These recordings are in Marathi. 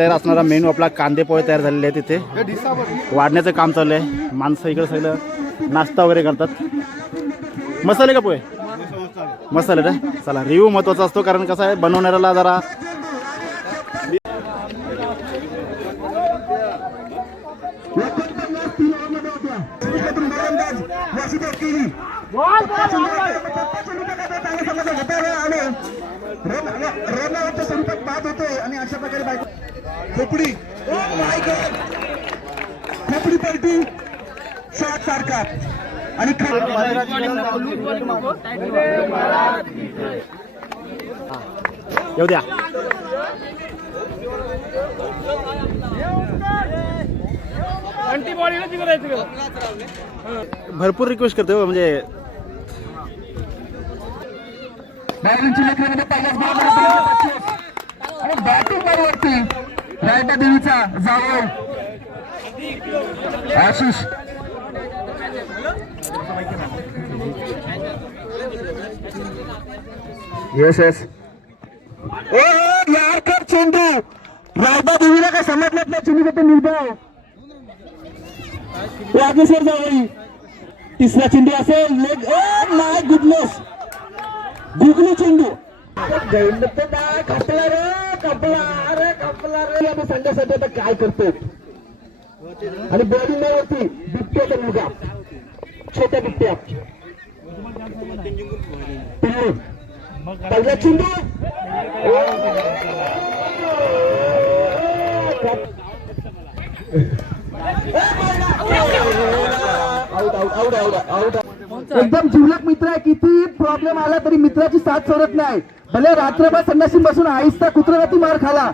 तयार असणारा मेनू आपला कांदे पोहे तयार झालेले आहेत तिथे वाढण्याचं काम चालू आहे. माणसं इकडे सगळं नाश्ता वगैरे करतात. मसाले का पोहे मसाले ना. चला रिव्ह्यू महत्त्वाचा असतो कारण कसं आहे बनवणाऱ्याला जरा आणि अशा प्रकारे खोपडी खोपडी पलटी शॉट सारखा आणि येऊ द्या. भरपूर रिक्वेस्ट करतो म्हणजे बॅटिंग वरती रायटा देवीचा जावळ आशिष येस येस यार कर चेंडू रायटा देवीला काय समजलं नाही. चेंडू करतो निर्धाव राजेश्वर जावळी तिसरा चेंडू असेल leg. Oh my goodness googly चेंडू कपला रे कपला अरे कपला रे. आम्ही संघासाठी आता काय करतो आणि बॉलिंग वरती बिबट्याचा मुलगा छोट्या बिबट्या पहिला चेंडू out out out out out. एकदम जिवलक मित्र आहे. किती प्रॉब्लेम आला तरी मित्राची साथ सोडत नाही. भले रात्रभर संन्यासी बसून आईस्ता कुत्र्यावरती मार खाला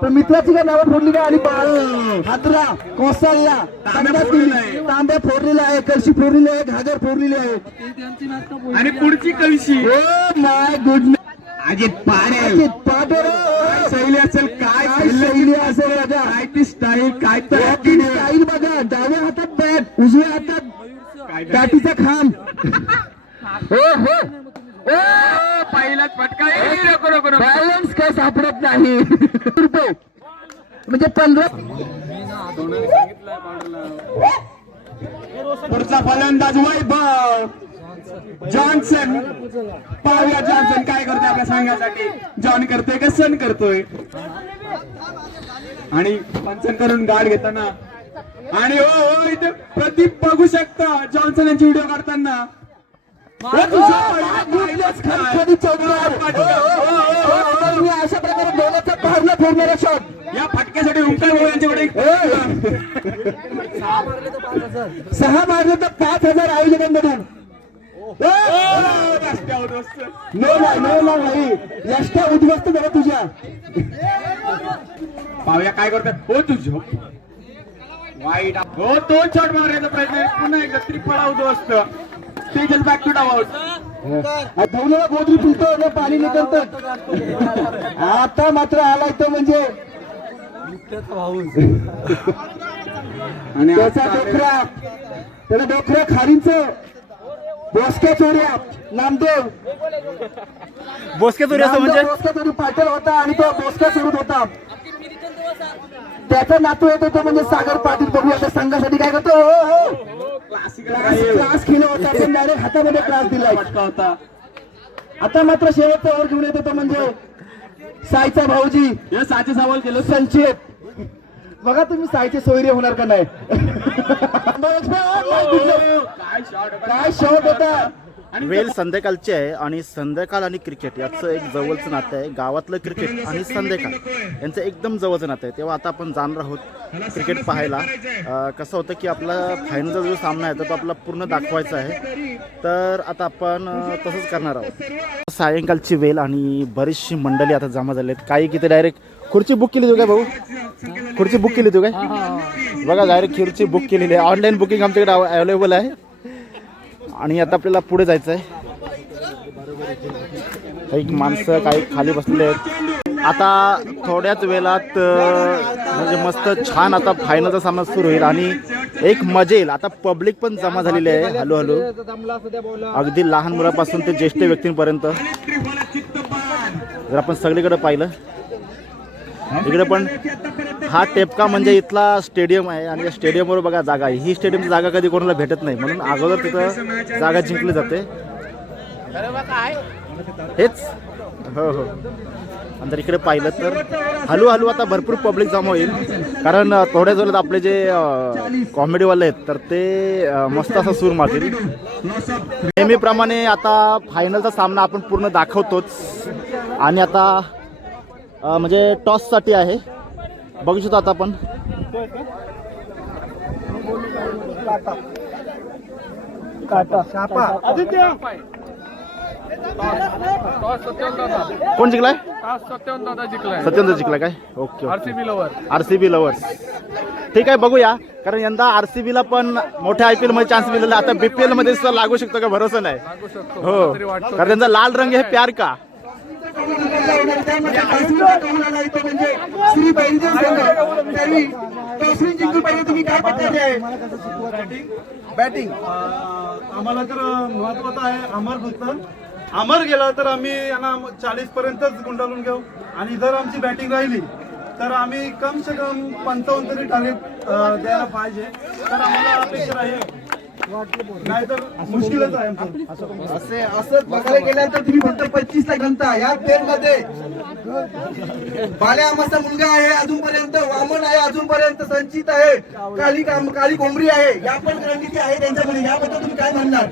पण मित्राची काय नावं फोडली नाही. आणि हातरा कोसळला तांब्या फोडलेला आहे कळशी फोडलेली आहे घागर फोडलेली आहे आणि पुढची कळशी. ओ माय गुडनेस अजित पाडे शैली असेल काय शैली असेल बघा. काय ती स्टाईल काय स्टाईल बघा. डाव्या हातात बॅट उजव्या हातात काठीचा खांब. हो हो पहिलाच फटका बॅलन्स काय सापडत नाही. म्हणजे 15 पुढचा फलंदाज वैभव जॉन्सन. पाहूया जॉन्सन काय करतोय आपल्या संघासाठी. जॉन करतोय का सन करतोय आणि पंचन करून गाड घेताना आणि हो हो इथे प्रदीप बघू शकता जॉन्सन यांची व्हिडिओ काढताना. अशा प्रकारे डोळ्याचा पारणा फोडणारा शॉट या फटक्यासाठी उमकार यांच्याकडे 6 मारले तर 5,000 आयोजकांमधून. यष्टा उद्ध्वस्त झाला तुझ्या. पाहूया काय करतात. हो तुझं वाईट हो तो शॉट मारण्याचा प्रयत्न पुन्हा एकदा त्रिफळा उद्ध्वस्त. स्टेजल बॅक टू डाव आउट. धवलेला गोदरी पिलतो पाणी निघत. आता मात्र आलाय तो म्हणजे आणि त्याचा डोकरा त्याला डोकरा खारींच बोसक्या चोऱ्या नामदेव बोसके चोरी असं म्हणजे बोसक्या चोरी पाटील होता आणि तो बोसक्या चोरत होता. त्याचा नातू येतो तो म्हणजे सागर पाटील. बघूया त्या संघासाठी काय करतो. क्लास खेळ होता पण डायरेक्ट हातामध्ये क्लास दिला होता. आता मात्र शेवटचा ओव्हर घेऊन येतो तो म्हणजे साईचा भाऊजी. सायचे सवाल केलं संचित. बघा तुम्ही साईचे सोयरे होणार का नाही. काय शॉट होता. वेळ संध्याकाळची आहे आणि संध्याकाळ आणि क्रिकेट याचं एक जवळचं नातं आहे. गावातलं क्रिकेट आणि संध्याकाळ यांचं एकदम जवळचं नातं आहे. तेव्हा आता आपण जाणार आहोत क्रिकेट पाहायला. कसं होतं की आपला फायनलचा जो सामना आहे तो आपला पूर्ण दाखवायचा आहे. तर आता आपण तसंच करणार आहोत. सायंकाळची वेळ आणि बरीचशी मंडळी आता जमा झाली आहेत. काही किती डायरेक्ट खुर्ची बुक केली तू काय भाऊ. खुर्ची बुक केली तू काय बघा. डायरेक्ट खुर्ची बुक केलेली आहे. ऑनलाईन बुकिंग आमच्याकडे अवेलेबल आहे. आणि आता आपल्याला पुढे जायचं आहे. काही माणसं काही खाली बसलेले आहेत. आता थोड्याच वेळात म्हणजे मस्त छान आता फायनलचा सामना सुरू होईल आणि एक मजा येईल. आता पब्लिक पण जमा झालेली आहे हळूहळू. अगदी लहान मुलापासून ते ज्येष्ठ व्यक्तींपर्यंत. जर आपण सगळीकडे पाहिलं इकडे पण हा टेपका म्हणजे इथला स्टेडियम आहे आणि या स्टेडियमवर बघा जागा आहे. ही स्टेडियमची जागा कधी कोणाला भेटत नाही म्हणून अगोदर तिथं जागा जिंकली जाते. हेच हो हो. आणि जर इकडे पाहिलं तर हळूहळू आता भरपूर पब्लिक जमा होईल कारण थोड्याच वेळात आपले जे कॉमेडीवाले आहेत तर ते मस्त असा सूर मारतील. नेहमीप्रमाणे आता फायनलचा सामना आपण पूर्ण दाखवतोच आणि आता म्हणजे टॉससाठी आहे. बघू शकतो आता आपण कोण जिंकलाय? सत्येंद्र जिंकलाय काय? ओके. आरसीबी लवर्स ठीक आहे बघूया कारण यंदा आरसीबीला पण मोठ्या IPL मध्ये चान्स मिळाला. आता BPL मध्ये सुद्धा लागू शकतो का भरोसा नाही. हो कारण त्यांचा लाल रंग हे प्यार का. बॅटिंग आम्हाला तर महत्वाचं आहे. अमर गेला तर आम्ही यांना 40 पर्यंतच गुंडाळून घेऊ आणि जर आमची बॅटिंग राहिली तर आम्ही कम से कम 55 तरी टार्गेट द्यायला पाहिजे. तर आम्हाला अपेक्षा आहे नाही तर मुश्किलच आहे. असं बघायला गेल्यानंतर तुम्ही फक्त 25 ला घंटा या प्लेन मध्ये बाल्या आमचा मुलगा आहे अजूनपर्यंत, वामन आहे अजूनपर्यंत, संचित आहे, काळी कोंबडी आहे, या पण रणनीती आहे त्यांच्यामध्ये. याबद्दल तुम्ही काय म्हणणार?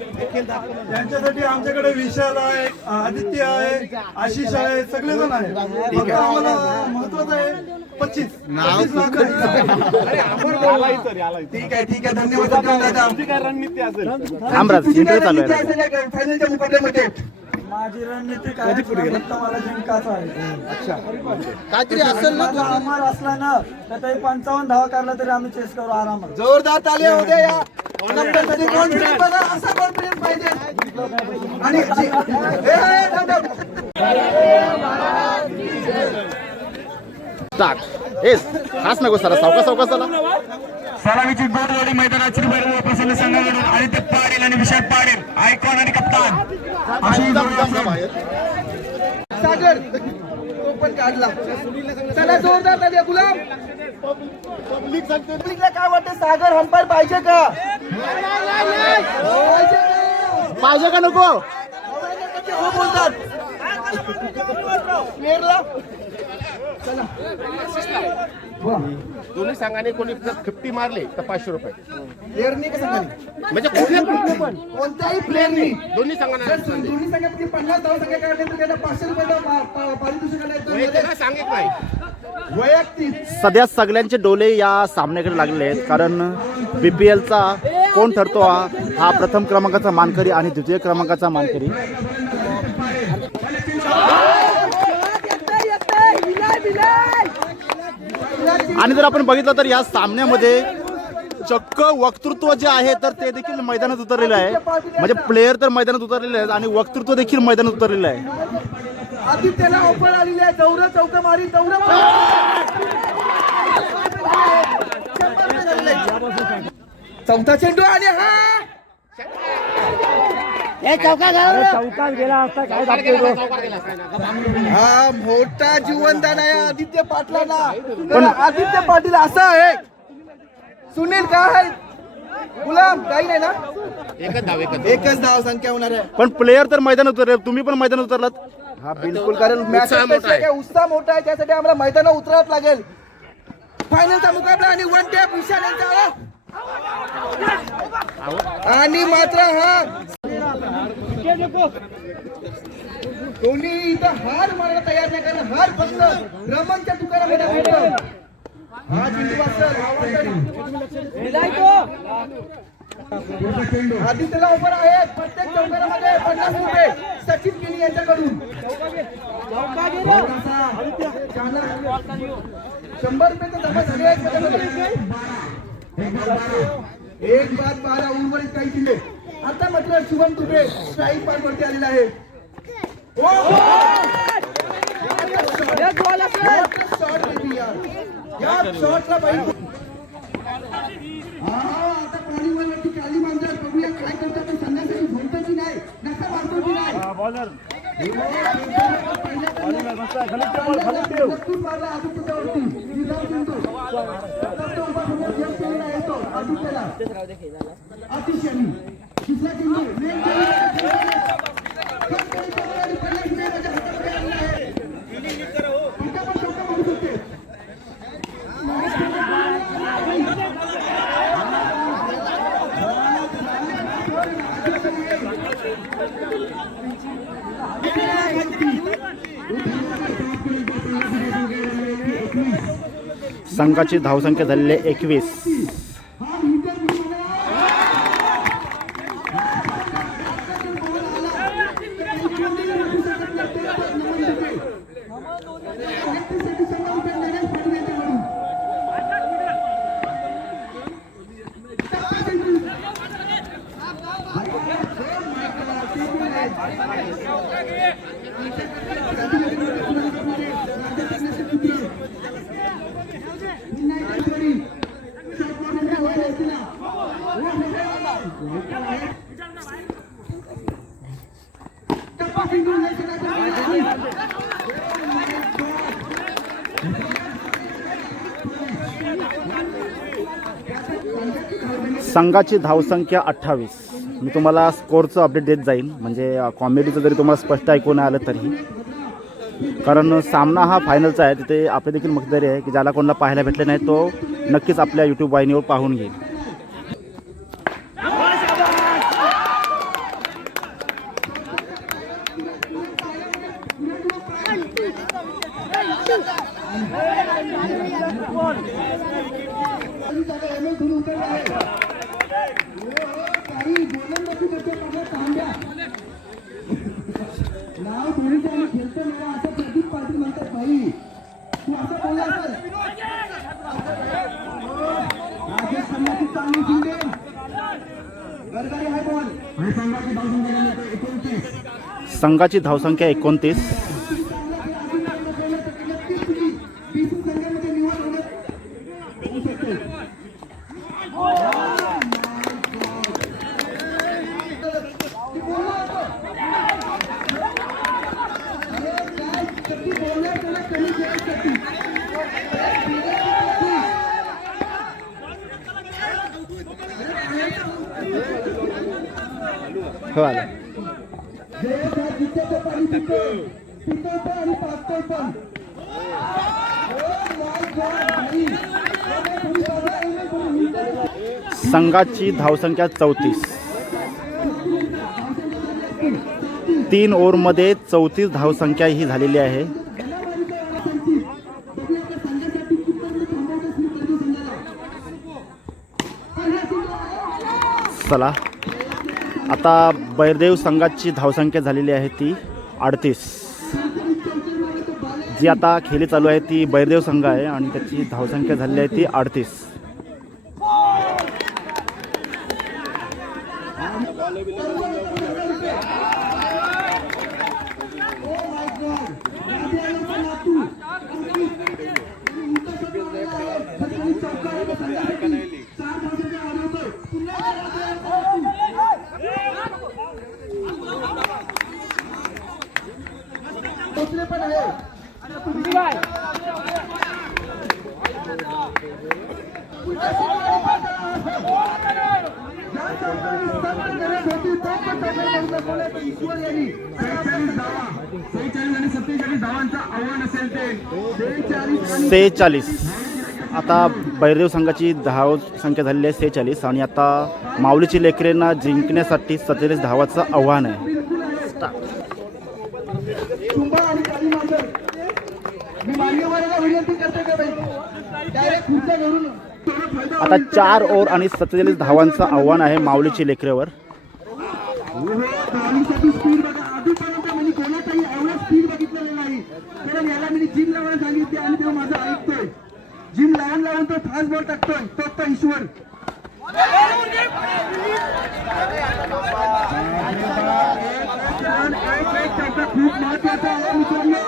त्यांच्यासाठी आमच्याकडे विशाल आहे, आदित्य आहे, आशिष आहे, सगळेजण आहे. फक्त आम्हाला महत्वाचं आहे 25 लाख. ठीक आहे धन्यवाद. फायनलच्या मुकाबल्यामध्ये माझी रणनीती काय फक्त मला जिंकायचं आहे. काहीतरी असेल ना अमर असला ना तर ते 55 धावा काढला तरी आम्ही चेस करू आरामात. जोरदार ताली होते या कॉन्फिडन्स बघा असा कॉन्फिडन्स पाहिजे. आणि स्टार्ट हेच खास नको सर सावका चला. सलामीची गोडवाडी मैदानाची प्रसन्न संघाकडून आदित्य पाटील आणि विशाल पाटील आयकॉन आणि कप्तान सागर तो पण काढला. चला जोरदार ताली. गुलाम पब्लिकला काय वाटतं सागर अंपायर पाहिजे का? पाहिजे का नको? हो बोलतात प्लेअरला. दोन्ही संघाने कोणी 50 मारले तर 500 रुपये. प्लेअरनी का सांगाली म्हणजे कुठल्या कोणत्याही प्लेअरनी दोन्ही संघांना दोन्ही संघापैकी 50 धावा संख्या काढले तर त्यांना 500 रुपये पारितोषिक सांगित नाही. वैयक्तिक. सध्या सगळ्यांचे डोले या सामन्याकडे लागलेले आहेत कारण BPLचा कोण ठरतो हा प्रथम क्रमांकाचा मानकरी आणि द्वितीय क्रमांकाचा मानकरी. आणि जर आपण बघितलं तर या सामन्यामध्ये चक्क वक्तृत्व जे आहे तर ते देखील मैदानात उतरलेलं आहे. म्हणजे प्लेयर तर मैदानात उतरलेले आहेत आणि वक्तृत्व देखील मैदानात उतरलेलं आहे. आदित्यला ऑफर आलेली आहे. दौरा चौका मारी दौरा चौथा चेंडू आणि हा मोठा जीवनदान आहे आदित्य पाटलांना. पण आदित्य पाटील असा आहे. सुनील काय गुलाम काही नाही ना. एकच धाव संख्या होणार आहे. पण प्लेयर तर मैदानात उतरले, तुम्ही पण मैदानात उतरलात. हा बिलकुल कारण उत्साह मोठा आहे त्यासाठी आम्हाला मैदानात उतरावं लागेल. फायनलचा मुकाबला आणि वन टॅप विशाल यांचा आणि मात्र हा कोणी इथं हार मारायला तयार नाही कारण हार फक्त रमणच्या दुकानामध्ये भेटतो. हा आदित्यला ऑफर आहे प्रत्येक चौकारामध्ये 50 रुपये सचिन केली यांच्याकडून. 100 रुपये तर जमा झाले आहेत. एक बाद 12 उर्वरित काही दिले. आता मात्र शुभम दुबे स्ट्राईक पार वरती आलेला आहे. शॉटला पाहिजे. आता पाणीवरती काली मांजर बघूया काय करतात. पण संध्याकाळी भरतो की नाही नसा मारतो की नाही. मारला आदित्यवरती. संघाची धावसंख्या झालेली आहे 21. संघाची धावसंख्या 28. मी तुम्हाला स्कोअरचं अपडेट देत जाईन, म्हणजे कॉमेडीचं जरी तुम्हाला स्पष्ट ऐकून आलं तरी, कारण सामना हा फायनलचा आहे. तिथे आपली देखील मक्तेदारी आहे की ज्याला कोणाला पाहायला भेटले नाही तो नक्कीच आपल्या यूट्यूब वाहिनीवर पाहून घेईल. नाव थोडी त्याने खेळतो मला असं प्रदीप पाटील म्हणतात. भाई तू असं बोलला असेल. राजेश खन्नाची चांगली शिंदे गरगरी आहे बॉल. संघाची धावसंख्या 29. हो आला. संघाची धावसंख्या 34. 3 ओव्हरमध्ये 34 धावसंख्या ही झालेली आहे. चला आता बैरदेव संघाची धावसंख्या झालेली आहे ती 38. जी आता खेळी चालू आहे ती बैरदेव संघ आहे आणि त्याची धावसंख्या झालेली आहे ती 38. सेहेचाळीस. आता बैरदेव संघाची धाव संख्या झालेली आहे 46 आणि आता माऊलीची लेकरेंना जिंकण्यासाठी 47 धावाचं आव्हान आहे. आता 4 ओव्हर आणि 47 धावांचं आव्हान आहे माऊलीची लेकरेवर. जिम लावून तो फास्ट बॉल टाकतोय तो ईश्वर. खूप महत्वाचा आहे मित्रांनो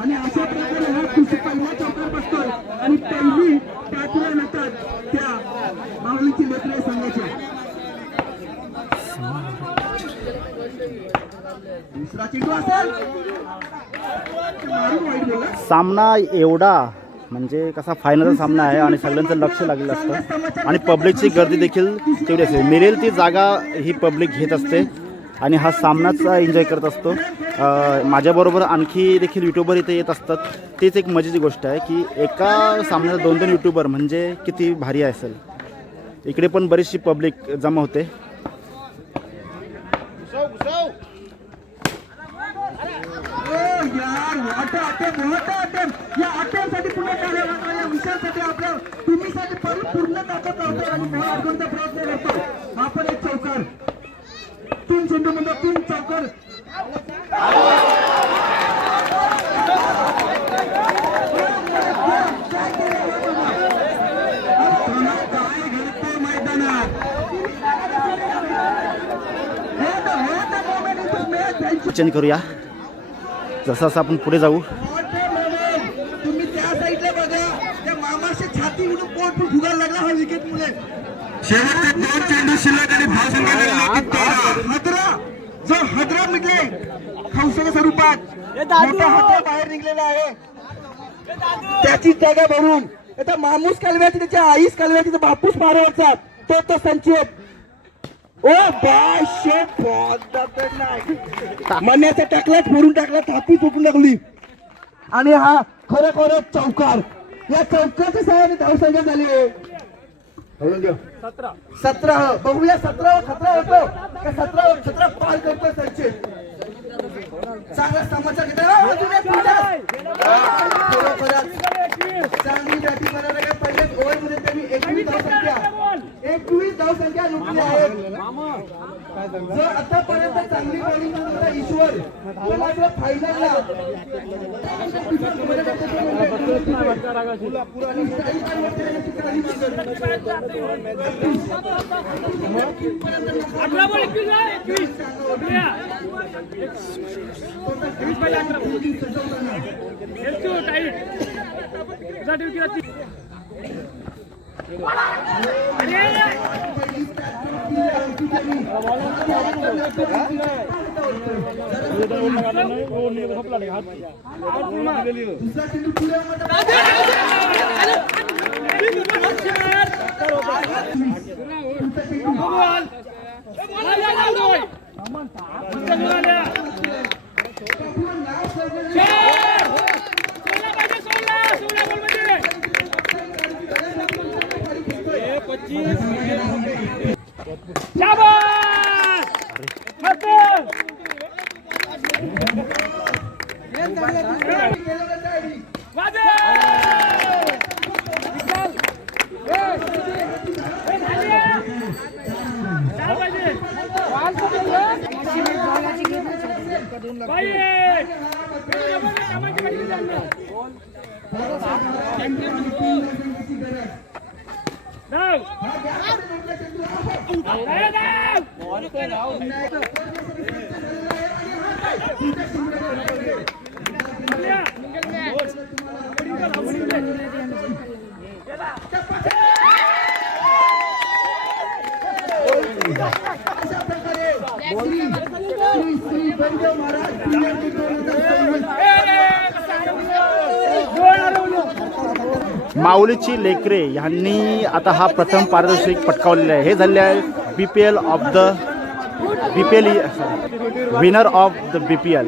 आणि अशा प्रकारे हा पहिला चौकार बसतोय आणि पहिली पाचव्या नंतर त्या माऊलीची लेकरे संघाच्या दुसरा चेंडू असेल. सामना एवढा म्हणजे कसा फायनलचा सामना आहे आणि सगळ्यांचं लक्ष लागलेलं असतं आणि पब्लिकची गर्दी देखील तेवढी असते. मिळेल ती जागा ही पब्लिक घेत असते आणि हा सामनाच एन्जॉय करत असतो. माझ्याबरोबर आणखी देखील यूट्यूबर इथे येत असतात. तीच एक मजेची गोष्ट आहे की एका सामन्याला 2-2 यूट्यूबर म्हणजे किती भारी असेल. इकडे पण बरीचशी पब्लिक जमा होते. या अटेम्पसाठी पुन्हा टाळ्या वाजवा. या विषयासाठी आपल्या टीमसाठी पूर्ण ताकद लावतो आणि कोणता प्रयत्न करतो. हा पण एक चौकार 3 चेंडूमध्ये 3 चौकार. चेंज करूया जसं जसं आपण पुढे जाऊ. तुम्ही त्या साईडला बघा. त्या मामाशी छाती उडून पोट फुगायला लागला हा विकेट मुळे. शेवटचे 2 चेंडू शिल्लक आणि भाषण हदरा जो हदरा मिटले खवसाच्या स्वरूपात मोठा हदरा बाहेर निघलेला आहे. त्याची जागा भरून आता मामूस कालव्याची त्याच्या आईस कालव्याची बापूस मारावरचा तो संक्षेप. ओ बाय शेप मन्याचा टाकलाच फोडून टाकला. थापी तुटून लागली आणि हा खरोखरच चौकार. या चौकाच्या सहाय्याने धावसंख्या झाली आहे 17. बघूया 17 खतरा होतो का 17 पार करतो संचित. चांगला समाचार चांगली बॅटिंग करायला पहिल्याच ओव्हरमध्ये त्यांनी 21 धावसंख्या लुटली आहे. जो आतापर्यंत चांगली बॉलिंग करणारा ईश्वर तो मात्र फायनलला माऊलीची लेकरे यांनी आता हा प्रथम पारितोषिक पटकावलेला आहे. हे झाले आहे BPL of the BPL winner of the BPL.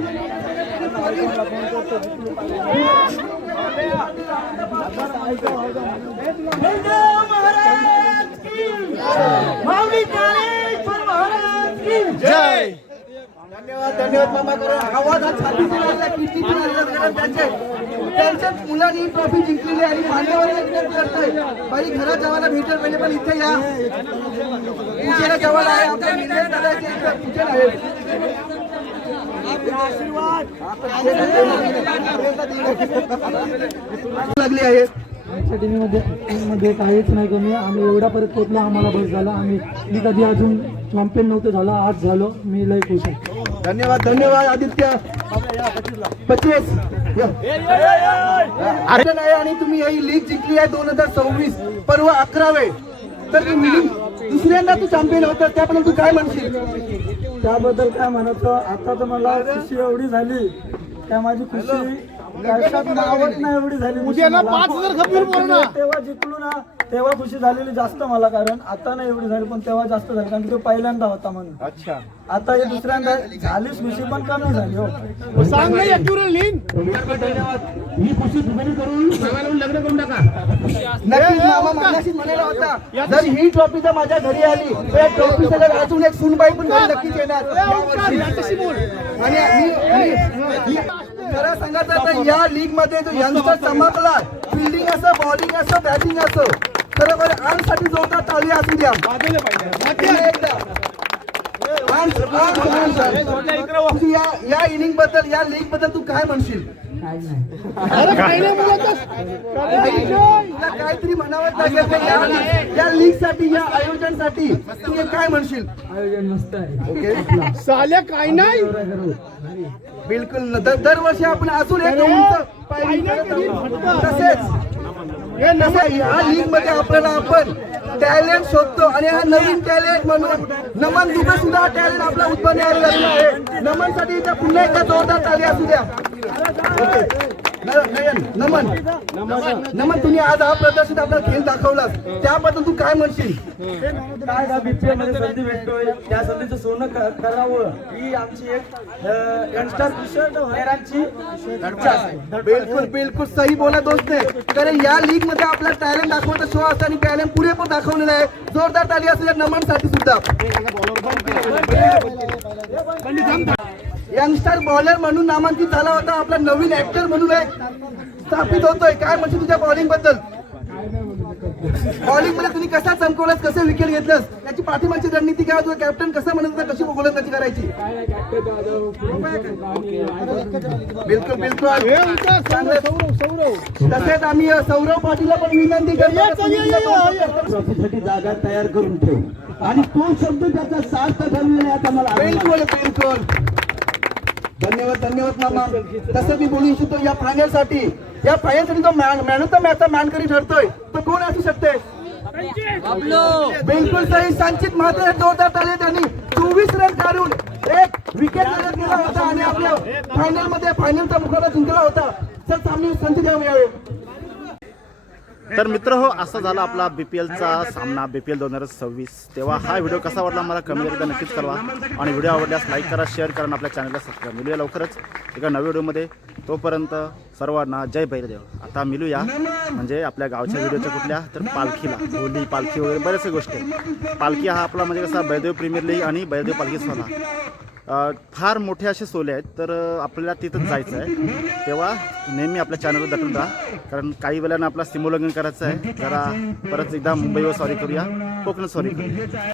जय. धन्यवाद मामा. आवाज हा छातीतून आला किती त्यांच्याच मुलांनी ट्रॉफी जिंकलेली आणि मान्यवर करतोय. बाई घरात जावायला भेटेल पहिले पण इथे या पूजेला जवळ आहे. आपल्या निलेश दादाचे पूजन आहे. लागली आहे आमच्या टीममध्ये काहीच नाही कमी. आम्ही एवढा परत पोहोचलो आम्हाला बस झाला. मी कधी अजून चॅम्पियन नव्हतं झालं, आज झालो. मी लय खुश आहे. धन्यवाद आदित्य 25 आहे आणि तुम्ही ही लीग जिंकली आहे 2026 पर्व 11वे. तर दुसऱ्यांदा तू चॅम्पियन होता त्याबद्दल तू काय म्हणशील? त्याबद्दल काय म्हणायचं आता तर मला खुशी एवढी झाली त्या माझी खुशी कशात नावच नाही एवढी झाली उद्या ना 5,000 खपीर बोल ना. तेव्हा जिंकलो ना तेव्हा खुशी झालेली जास्त मला, कारण आता नाही एवढी झाली पण तेव्हा जास्त झाली, कारण की तो पहिल्यांदा होता म्हणून. अच्छा आता हे दुसऱ्यांदा झालीच खुशी पण कमी झाली हो. सांग नाही ऍक्युरेट लिहिन. ही खुशी दुबळी करून लग्न करून टाका. नक्कीच मामा मागाशीच म्हणाला होता, जर ही ट्रॉफी जर माझ्या घरी आली तर या ट्रॉफी सगळं अजून एक सुनबाई पण घरी नक्कीच येणार यावर्षी. आणि मी खरं सांगायचं तर या लीग मध्ये जो यंगस्टर चमकला, फिल्डिंग असो, बॉलिंग असो, बॅटिंग असो, खरोखर आनसाठी जोरदार टाळी असू द्या. पुन्हा एकदा या इनिंग बद्दल, या लीग बद्दल तू काय म्हणशील? तुला काहीतरी म्हणावं लागेल का या लीग साठी, या आयोजनासाठी तू काय म्हणशील? आयोजन मस्त आहे. ओके, साल्या काय नाही. बिलकुल दरवर्षी आपण अजून एक उंच पायरी करत आहोत. तसेच या लीग मध्ये आपल्याला आपण टॅलेंट शोधतो आणि हा नवीन टॅलेंट म्हणून नमन दुबे सुद्धा हा टॅलेंट आपला उत्पन्न आलेला आहे. नमन साठी पुन्हा एकदा जोरदार ताली असू द्या. नमन तुम्ही आज हा प्रदर्शित आपला खेळ दाखवलास, त्याबद्दल तू काय म्हणशील? काय का बीपीएल मध्ये संधी भेटतोय, त्या संधीचं सोनं करावं ही आमची एक यंगस्टर प्लेयरांची इच्छा असते. बिलकुल बिलकुल सही बोला दोस्त आहे. कारण या लीग मध्ये आपला टॅलेंट दाखवायचा शो असतो आणि टॅलेंट पुरेपूर दाखवलेला आहे. जोरदार ताली असू द्या नमन साठी सुद्धा. यंगस्टर बॉलर म्हणून नामांकित झाला होता, आपला नवीन ऍक्टर म्हणून स्थापित होतोय. काय म्हणजे तुझ्या बॉलिंग बद्दल? बॉलिंग मध्ये तुम्ही कसा चमकवलास, कसे विकेट घेतलास, त्याची पाठीमागची रणनीती काय, तुझा कॅप्टन कसा म्हणत होता, कशी गोलंदाजी करायची? बिलकुल बिलकुल. तसेच आम्ही सौरव पाटीलला पण विनंती करतो जागा तयार करून ठेव आणि तो शब्द त्याचा सार्थ ठरलेला आहे आता मला. बिलकुल बिलकुल. धन्यवाद धन्यवाद मामा. तसं मी बोलू इच्छितो या फायनल साठी जो मॅन ऑफ द मॅचचा मॅनकरी ठरतोय तो कोण असू शकते? बिलकुल सही. संचित म्हात्रे जोरदार ताली. त्यांनी 24 रन काढून एक विकेट लढत गेला होता आणि आपल्या फायनलचा मुकाबला जिंकला होता. सर सामने संचित यावे. तर मित्र हो, असा झाला आपला BPLचा सामना, BPL 2026. तेव्हा हा व्हिडिओ कसा वाटला मला कमेंटमध्ये नक्कीच कळवा आणि व्हिडिओ आवडल्यास लाईक करा, शेअर करा आणि आपल्या चॅनलला सबस्क्राईब. मिळूया लवकरच एका नव्या व्हिडिओमध्ये. तोपर्यंत सर्वांना जय भैरदेव. आता मिळूया म्हणजे आपल्या गावच्या व्हिडिओच्या कुठल्या तर पालखीला, होली पालखी वगैरे बऱ्याचशा गोष्टी. पालखी हा आपला म्हणजे कसा बैरदेव प्रीमियर लीग आणि बैरदेव पालखी सोहळा फार मोठे असे सोहळे आहेत, तर आपल्याला तिथंच जायचं आहे. तेव्हा नेहमी आपल्या चॅनलवर दटून राहा, कारण काही वेळानं आपला सीमोल्लंघन करायचं आहे. जरा परत एकदा मुंबईवर सॉरी करूया, कोकणात सॉरी करूया.